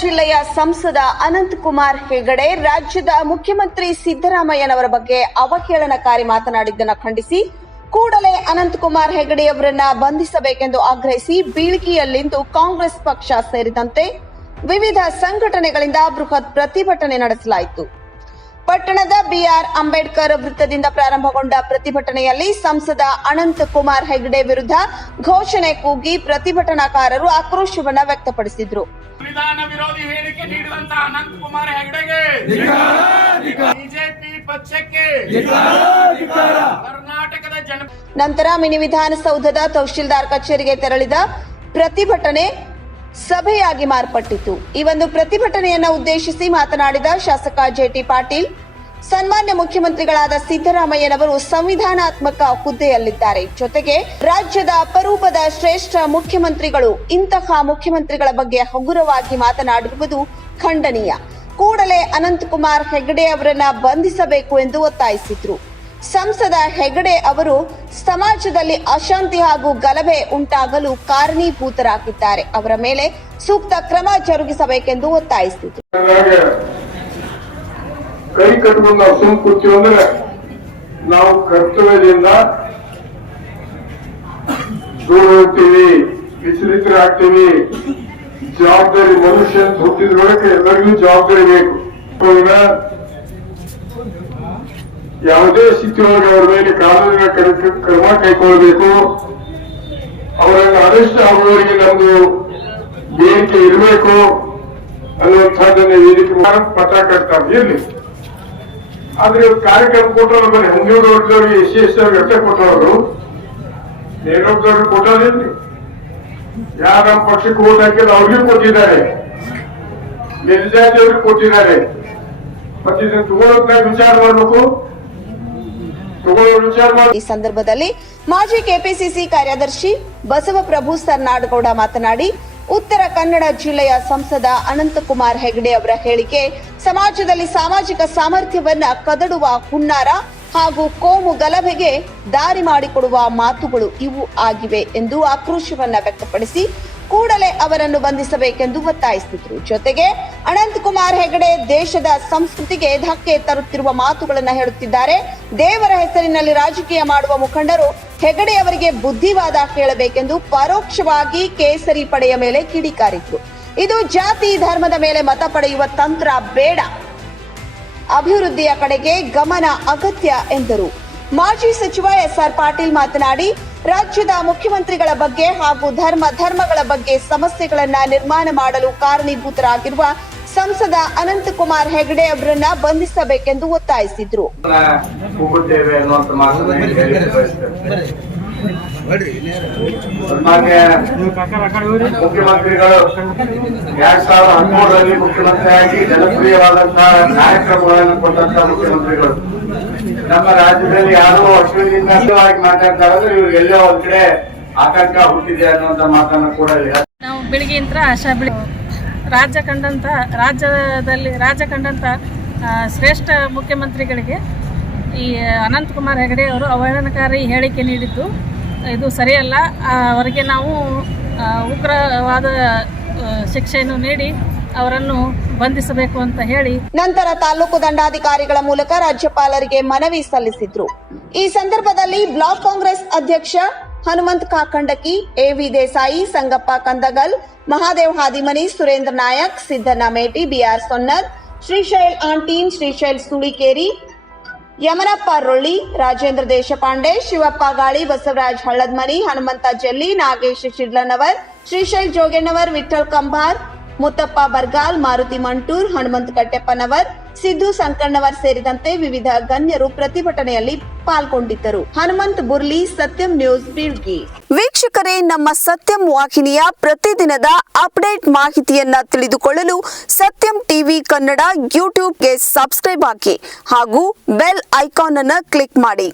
ಜಿಲ್ಲೆಯ ಸಂಸದ ಅನಂತಕುಮಾರ್ ಹೆಗಡೆ ರಾಜ್ಯದ ಮುಖ್ಯಮಂತ್ರಿ ಸಿದ್ದರಾಮಯ್ಯನವರ ಬಗ್ಗೆ ಅವಹೇಳನಕಾರಿ ಮಾತನಾಡಿದ್ದನ್ನು ಖಂಡಿಸಿ, ಕೂಡಲೇ ಅನಂತಕುಮಾರ್ ಹೆಗಡೆಯವರನ್ನ ಬಂಧಿಸಬೇಕೆಂದು ಆಗ್ರಹಿಸಿ ಬೀಳ್ಗಿಯಲ್ಲಿಂದು ಕಾಂಗ್ರೆಸ್ ಪಕ್ಷ ಸೇರಿದಂತೆ ವಿವಿಧ ಸಂಘಟನೆಗಳಿಂದ ಬೃಹತ್ ಪ್ರತಿಭಟನೆ ನಡೆಸಲಾಯಿತು. ಪಟ್ಟಣದ ಬಿಆರ್ ಅಂಬೇಡ್ಕರ್ ವೃತ್ತದಿಂದ ಪ್ರಾರಂಭಗೊಂಡ ಪ್ರತಿಭಟನೆಯಲ್ಲಿ ಸಂಸದ ಅನಂತ್ ಕುಮಾರ್ ಹೆಗ್ಡೆ ವಿರುದ್ಧ ಘೋಷಣೆ ಕೂಗಿ ಪ್ರತಿಭಟನಾಕಾರರು ಆಕ್ರೋಶವನ್ನ ವ್ಯಕ್ತಪಡಿಸಿದ್ರು. ಸಂವಿಧಾನ ವಿರೋಧಿ ಹೇಳಿಕೆ ನೀಡಿದಂತ ಅನಂತ್ ಕುಮಾರ್ ಹೆಗಡೆಗೆ ಬಿಜೆಪಿ ಪಕ್ಷಕ್ಕೆ ಕರ್ನಾಟಕದ ಜನ ನಂತರ ಮಿನಿ ವಿಧಾನಸೌಧದ ತಹಶೀಲ್ದಾರ್ ಕಚೇರಿಗೆ ತೆರಳಿದ ಪ್ರತಿಭಟನೆ ಸಭೆಯಾಗಿ ಮಾರ್ಪಟ್ಟಿತು. ಈ ಒಂದು ಪ್ರತಿಭಟನೆಯನ್ನು ಉದ್ದೇಶಿಸಿ ಮಾತನಾಡಿದ ಶಾಸಕ ಜೆಟಿ ಪಾಟೀಲ್ ಸನ್ಮಾನ್ಯ ಮುಖ್ಯಮಂತ್ರಿಗಳಾದ ಸಿದ್ದರಾಮಯ್ಯನವರು ಸಂವಿಧಾನಾತ್ಮಕ ಹುದ್ದೆಯಲ್ಲಿದ್ದಾರೆ. ಜೊತೆಗೆ ರಾಜ್ಯದ ಅಪರೂಪದ ಶ್ರೇಷ್ಠ ಮುಖ್ಯಮಂತ್ರಿಗಳು ಇಂತಹ ಮುಖ್ಯಮಂತ್ರಿಗಳ ಬಗ್ಗೆ ಹಗುರವಾಗಿ ಮಾತನಾಡಿರುವುದು ಖಂಡನೀಯ. ಕೂಡಲೇ ಅನಂತಕುಮಾರ್ ಹೆಗಡೆ ಅವರನ್ನ ಬಂಧಿಸಬೇಕು ಎಂದು ಒತ್ತಾಯಿಸಿದ್ರು. ಸಂಸದ ಹೆಗಡೆ ಅವರು ಸಮಾಜದಲ್ಲಿ ಅಶಾಂತಿ ಹಾಗೂ ಗಲಭೆ ಉಂಟಾಗಲು ಕಾರಣೀಭೂತರಾಗಿದ್ದಾರೆ. ಅವರ ಮೇಲೆ ಸೂಕ್ತ ಕ್ರಮ ಜರುಗಿಸಬೇಕೆಂದು ಒತ್ತಾಯಿಸಿದರು. ಕೈ ಕಟ್ಕೊಂಡು ನಾವು ಸುಮ್ ಕೂತೀವಿ ಅಂದ್ರೆ ನಾವು ಕರ್ತವ್ಯದಿಂದ ದೂರ ಹೋಗ್ತೀವಿ, ವಿಚಲಿತರಾಗ್ತೀವಿ. ಜವಾಬ್ದಾರಿ ಮನುಷ್ಯ ಅಂತ ಹುಟ್ಟಿದ್ರೊಳಗೆ ಎಲ್ಲರಿಗೂ ಜವಾಬ್ದಾರಿ ಬೇಕು. ಯಾವುದೇ ಸ್ಥಿತಿಯೊಳಗೆ ಅವರ ಮೇಲೆ ಕಾನೂನಿನ ಕ್ರ- ಕ್ರಮ ಕೈಗೊಳ್ಳಬೇಕು. ಅವರನ್ನು ಅರೆಸ್ಟ್ ಆಗುವವರಿಗೆ ನಮ್ದು ಬೇಡಿಕೆ ಇರಬೇಕು. ಅನ್ನುವಂಥದ್ದನ್ನ ವೇದಿಕೆ ಪಟ ಕಟ್ತಾರೆ ಇರ್ಲಿ. ಆದ್ರೆ ಕಾರ್ಯಕ್ರಮ ಕೊಟ್ಟರು ಬರೀ ಹಂಗೂರವ್ರಿಗೆ ಎಸ್ ಸಿ, ಎಸ್ ಅವ್ರಿಗೆ ಅಷ್ಟೇ ಕೊಟ್ಟವರು. ನೇರೊಬ್ಬದವ್ರಿಗೆ ಕೊಟ್ಟೋದಿಲ್ರಿ ಯಾರ ಪಕ್ಷಕ್ಕೆ ಓಟ್ ಹಾಕಿಲ್ಲ ಅವ್ರಿಗೂ ಕೊಟ್ಟಿದ್ದಾರೆ. ಮೇಲ್ಜಾತಿಯವ್ರಿಗೆ ಕೊಟ್ಟಿದ್ದಾರೆ. ಮತ್ತೆ ಇದನ್ನ ತಗೊಳ್ಳೋದ್ನಾಗ ವಿಚಾರ ಮಾಡ್ಬೇಕು. ಈ ಸಂದರ್ಭದಲ್ಲಿ ಮಾಜಿ ಕೆಪಿಸಿಸಿ ಕಾರ್ಯದರ್ಶಿ ಬಸವಪ್ರಭು ಸರ್ನಾಡಗೌಡ ಮಾತನಾಡಿ ಉತ್ತರ ಕನ್ನಡ ಜಿಲ್ಲೆಯ ಸಂಸದ ಅನಂತಕುಮಾರ್ ಹೆಗಡೆ ಅವರ ಹೇಳಿಕೆ, ಸಮಾಜದಲ್ಲಿ ಸಾಮಾಜಿಕ ಸಾಮರ್ಥ್ಯವನ್ನ ಕದಡುವ ಹುನ್ನಾರ ಹಾಗೂ ಕೋಮು ಗಲಭೆಗೆ ದಾರಿ ಮಾಡಿಕೊಡುವ ಮಾತುಗಳು ಇವು ಆಗಿವೆ ಎಂದು ಆಕ್ರೋಶವನ್ನ ವ್ಯಕ್ತಪಡಿಸಿ ಕೂಡಲೇ ಅವರನ್ನು ಬಂಧಿಸಬೇಕೆಂದು ಒತ್ತಾಯಿಸಿದರು. ಜೊತೆಗೆ ಅನಂತಕುಮಾರ್ ಹೆಗಡೆ ದೇಶದ ಸಂಸ್ಕೃತಿಗೆ ಧಕ್ಕೆ ತರುತ್ತಿರುವ ಮಾತುಗಳನ್ನು ಹೇಳುತ್ತಿದ್ದಾರೆ. ದೇವರ ಹೆಸರಿನಲ್ಲಿ ರಾಜಕೀಯ ಮಾಡುವ ಮುಖಂಡರು ಹೆಗಡೆ ಅವರಿಗೆ ಬುದ್ಧಿವಾದ ಕೇಳಬೇಕೆಂದು ಪರೋಕ್ಷವಾಗಿ ಕೇಸರಿ ಪಡೆಯ ಮೇಲೆ ಕಿಡಿಕಾರಿದ್ರು ಇದು ಜಾತಿ ಧರ್ಮದ ಮೇಲೆ ಮತ ಪಡೆಯುವ ತಂತ್ರ ಬೇಡ. ಅಭಿವೃದ್ಧಿಯ ಕಡೆಗೆ ಗಮನ ಅಗತ್ಯ ಎಂದರು. ಮಾಜಿ ಸಚಿವ ಎಸ್ಆರ್ ಪಾಟೀಲ್ ಮಾತನಾಡಿ, ರಾಜ್ಯದ ಮುಖ್ಯಮಂತ್ರಿಗಳ ಬಗ್ಗೆ ಹಾಗೂ ಧರ್ಮ ಧರ್ಮಗಳ ಬಗ್ಗೆ ಸಮಸ್ಯೆಗಳನ್ನ ನಿರ್ಮಾಣ ಮಾಡಲು ಕಾರಣೀಭೂತರಾಗಿರುವ ಸಂಸದ ಅನಂತಕುಮಾರ್ ಹೆಗಡೆ ಅವರನ್ನ ಬಂಧಿಸಬೇಕೆಂದು ಒತ್ತಾಯಿಸಿದ್ರು. ಮುಖ್ಯಮಂತ್ರಿಗಳು ಎರಡ್ ಸಾವಿರದ ಹದಿಮೂರರಲ್ಲಿ ಮುಖ್ಯಮಂತ್ರಿಯಾಗಿ ಜನಪ್ರಿಯವಾದಂತಹ ಕಾರ್ಯಕ್ರಮಗಳನ್ನು ಕೊಟ್ಟಂತಹ ಮುಖ್ಯಮಂತ್ರಿಗಳು. ನಮ್ಮ ರಾಜ್ಯದಲ್ಲಿ ಯಾರೋ ಅಶ್ವಿನಿಂದ ಆಗಿ ಮಾತಾಡ್ತಾರೆ ಅಂದ್ರೆ ಇವ್ರಿಗೆ ಎಲ್ಲೋ ಒಂದ್ ಕಡೆ ಆತಂಕ ಹುಟ್ಟಿದೆ ಅನ್ನುವಂತ ಮಾತನ್ನ ಕೂಡ ಇಲ್ಲಿ ನಾವು ಬೆಳಿಗ್ಗೆ ಆಶಾ ಬೆಳಿ ರಾಜ್ಯ ಕಂಡಂಥ ರಾಜ್ಯದಲ್ಲಿ, ರಾಜ್ಯ ಕಂಡಂಥ ಶ್ರೇಷ್ಠ ಮುಖ್ಯಮಂತ್ರಿಗಳಿಗೆ ಈ ಅನಂತಕುಮಾರ್ ಹೆಗಡೆ ಅವರು ಅವಹೇಳನಕಾರಿ ಹೇಳಿಕೆ ನೀಡಿದ್ದು. ಇದು ಸರಿಯಲ್ಲ. ಅವರಿಗೆ ನಾವು ಉಗ್ರವಾದ ಶಿಕ್ಷೆಯನ್ನು ನೀಡಿ ಅವರನ್ನು ಬಂಧಿಸಬೇಕು ಅಂತ ಹೇಳಿ. ನಂತರ ತಾಲೂಕು ದಂಡಾಧಿಕಾರಿಗಳ ಮೂಲಕ ರಾಜ್ಯಪಾಲರಿಗೆ ಮನವಿ ಸಲ್ಲಿಸಿದ್ರು. ಈ ಸಂದರ್ಭದಲ್ಲಿ ಬ್ಲಾಕ್ ಕಾಂಗ್ರೆಸ್ ಅಧ್ಯಕ್ಷ Hanumant Kakandaki, A V Desai, Sangappa Kandagal, Mahadev Hadimani, Surendra Nayak Siddana Meti, B R Sonnar, Shrishail Antin, Shrishail Sulikeri, Yamanappa Rolli, Rajendra Deshpande, Shivappa Gali, Basavaraj Halladmani Hanumantha ಜಲ್ಲಿ, ನಾಗೇಶ್ ಶಿರ್ಲನವರ್ ಶ್ರೀಶೈಲ್ ಜೋಗೆಣ್ಣವರ್ ವಿಠಲ್ ಕಂಬಾರ್ ಮುತ್ತಪ್ಪ ಬರ್ಗಾಲ್, ಮಾರುತಿ ಮಂಟೂರ್, ಹನುಮಂತ ಕಟ್ಟೆಪ್ಪನವರ್, ಸಿದ್ದು ಸಂಕಣ್ಣವರ್ ಸೇರಿದಂತೆ ವಿವಿಧ ಗಣ್ಯರು ಪ್ರತಿಭಟನೆಯಲ್ಲಿ ಪಾಲ್ಗೊಂಡಿದ್ದರು. ಹನುಮಂತ್ ಬುರ್ಲಿ ಸತ್ಯಂ ನ್ಯೂಸ್ ಬೀಳ್ಗಿ. ವೀಕ್ಷಕರೇ, ನಮ್ಮ ಸತ್ಯಂ ವಾಹಿನಿಯ ಪ್ರತಿದಿನದ ಅಪ್ಡೇಟ್ ಮಾಹಿತಿಯನ್ನ ತಿಳಿದುಕೊಳ್ಳಲು ಸತ್ಯಂ ಟಿವಿ ಕನ್ನಡ ಯೂಟ್ಯೂಬ್ಗೆ ಸಬ್ಸ್ಕ್ರೈಬ್ ಹಾಕಿ ಹಾಗೂ ಬೆಲ್ ಐಕಾನ್ ಅನ್ನು ಕ್ಲಿಕ್ ಮಾಡಿ.